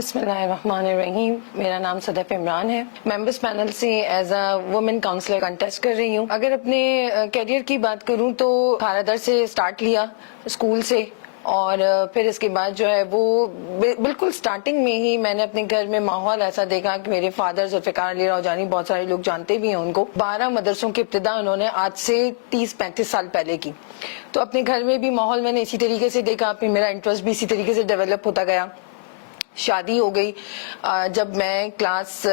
بسم اللہ الرحمن الرحیم. میرا نام صدف عمران ہے. ممبرز پینل سے as a woman counsellor contest کر رہی ہوں. اگر اپنے کیریئر کی بات کروں تو خاردر سے سٹارٹ لیا اسکول سے, اور پھر اس کے بعد جو ہے وہ بالکل سٹارٹنگ میں ہی میں نے اپنے گھر میں ماحول ایسا دیکھا کہ میرے فادر ذوالفقار علی راؤجانی, بہت سارے لوگ جانتے بھی ہیں ان کو, 12 مدرسوں کی ابتدا انہوں نے آج سے 30-35 سال پہلے کی. تو اپنے گھر میں بھی ماحول میں نے اسی طریقے سے دیکھا, پھر میرا انٹرسٹ بھی اسی طریقے سے ڈیولپ ہوتا گیا. شادی ہو گئی جب میں کلاس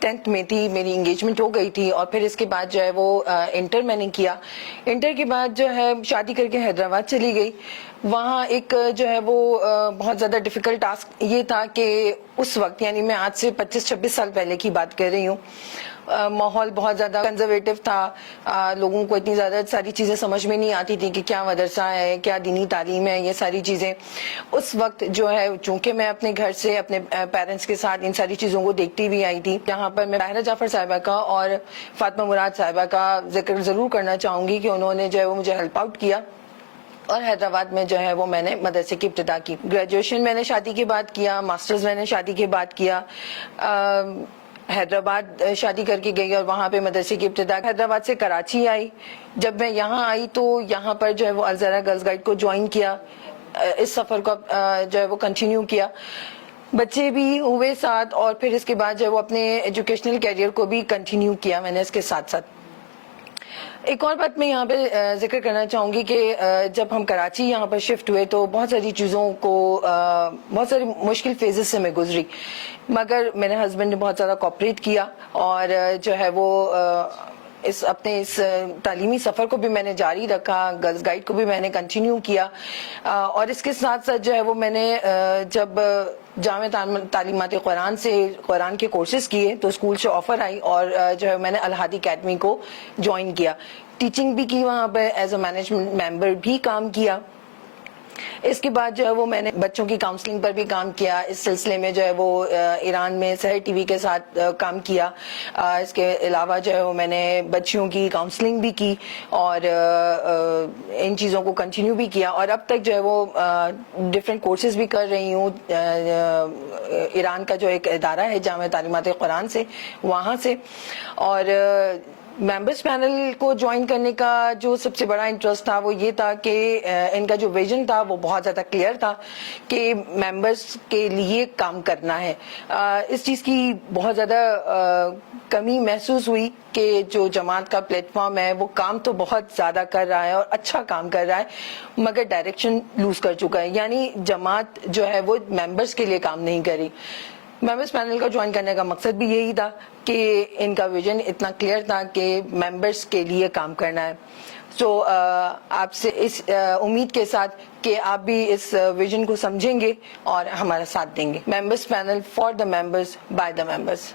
10th میں تھی, میری انگیجمنٹ ہو گئی تھی, اور پھر اس کے بعد جو ہے وہ انٹر میں نے کیا. انٹر کے بعد جو ہے شادی کر کے حیدرآباد چلی گئی. وہاں ایک جو ہے وہ بہت زیادہ ڈیفیکلٹ ٹاسک یہ تھا کہ اس وقت, یعنی میں آج سے 25-26 سال پہلے کی بات کر رہی ہوں, ماحول بہت زیادہ کنزرویٹو تھا. لوگوں کو اتنی زیادہ ساری چیزیں سمجھ میں نہیں آتی تھی کہ کیا مدرسہ ہے, کیا دینی تعلیم ہے, یہ ساری چیزیں. اس وقت جو ہے چونکہ میں اپنے گھر سے اپنے پیرنٹس کے ساتھ ان ساری چیزوں کو دیکھتی ہوئی آئی تھی, یہاں پر میں طاہرہ جعفر صاحبہ کا اور فاطمہ مراد صاحبہ کا ذکر ضرور کرنا چاہوں گی کہ انہوں نے جو ہے وہ مجھے ہیلپ آؤٹ کیا, اور حیدرآباد میں جو ہے وہ میں نے مدرسے کی ابتدا کی. گریجویشن میں نے شادی کے بعد کیا, ماسٹرز میں نے شادی کے بعد کیا. حیدرآباد شادی کر کے گئی اور وہاں پہ مدرسے کی ابتدا. حیدرآباد سے کراچی آئی. جب میں یہاں آئی تو یہاں پر جو ہے وہ الزہرا گرلز گائیڈ کو جوائن کیا, اس سفر کو جو ہے وہ کنٹینیو کیا. بچے بھی ہوئے ساتھ, اور پھر اس کے بعد جو ہے وہ اپنے ایجوکیشنل کیریئر کو بھی کنٹینیو کیا میں نے اس کے ساتھ ساتھ. ایک اور بات میں یہاں پہ ذکر کرنا چاہوں گی کہ جب ہم کراچی یہاں پر شفٹ ہوئے تو بہت ساری چیزوں کو, بہت ساری مشکل فیزز سے میں گزری, مگر میرے ہسبینڈ نے بہت زیادہ کوآپریٹ کیا, اور جو ہے وہ اپنے اس تعلیمی سفر کو بھی میں نے جاری رکھا, گرلز گائیڈ کو بھی میں نے کنٹینیو کیا. اور اس کے ساتھ ساتھ جو ہے وہ میں نے جب جامع تعلیمات قرآن سے قرآن کے کورسز کیے تو اسکول سے آفر آئی, اور جو ہے میں نے الہادی اکیڈمی کو جوائن کیا. ٹیچنگ بھی کی وہاں پہ, ایز اے مینجمنٹ ممبر بھی کام کیا. اس کے بعد جو ہے وہ میں نے بچوں کی کاؤنسلنگ پر بھی کام کیا. اس سلسلے میں جو ہے وہ ایران میں سحر ٹی وی کے ساتھ کام کیا. اس کے علاوہ جو ہے وہ میں نے بچیوں کی کاؤنسلنگ بھی کی, اور ان چیزوں کو کنٹینیو بھی کیا, اور اب تک جو ہے وہ ڈفرینٹ کورسز بھی کر رہی ہوں. ایران کا جو ایک ادارہ ہے جامع تعلیمات قرآن سے, وہاں سے. اور ممبرز پینل کو جوائن کرنے کا جو سب سے بڑا انٹرسٹ تھا وہ یہ تھا کہ ان کا جو ویژن تھا وہ بہت زیادہ کلیئر تھا کہ ممبرز کے لیے کام کرنا ہے. اس چیز کی بہت زیادہ کمی محسوس ہوئی کہ جو جماعت کا پلیٹ فارم ہے وہ کام تو بہت زیادہ کر رہا ہے اور اچھا کام کر رہا ہے, مگر ڈائریکشن لوز کر چکا ہے. یعنی جماعت جو ہے وہ ممبرز کے لیے کام نہیں کری. ممبرز پینل کا جوائن کرنے کا مقصد بھی یہی تھا کہ ان کا ویژن اتنا کلیئر تھا کہ ممبرز کے لیے کام کرنا ہے. سو آپ سے اس امید کے ساتھ کہ آپ بھی اس ویژن کو سمجھیں گے اور ہمارا ساتھ دیں گے. Members panel for the members by the members.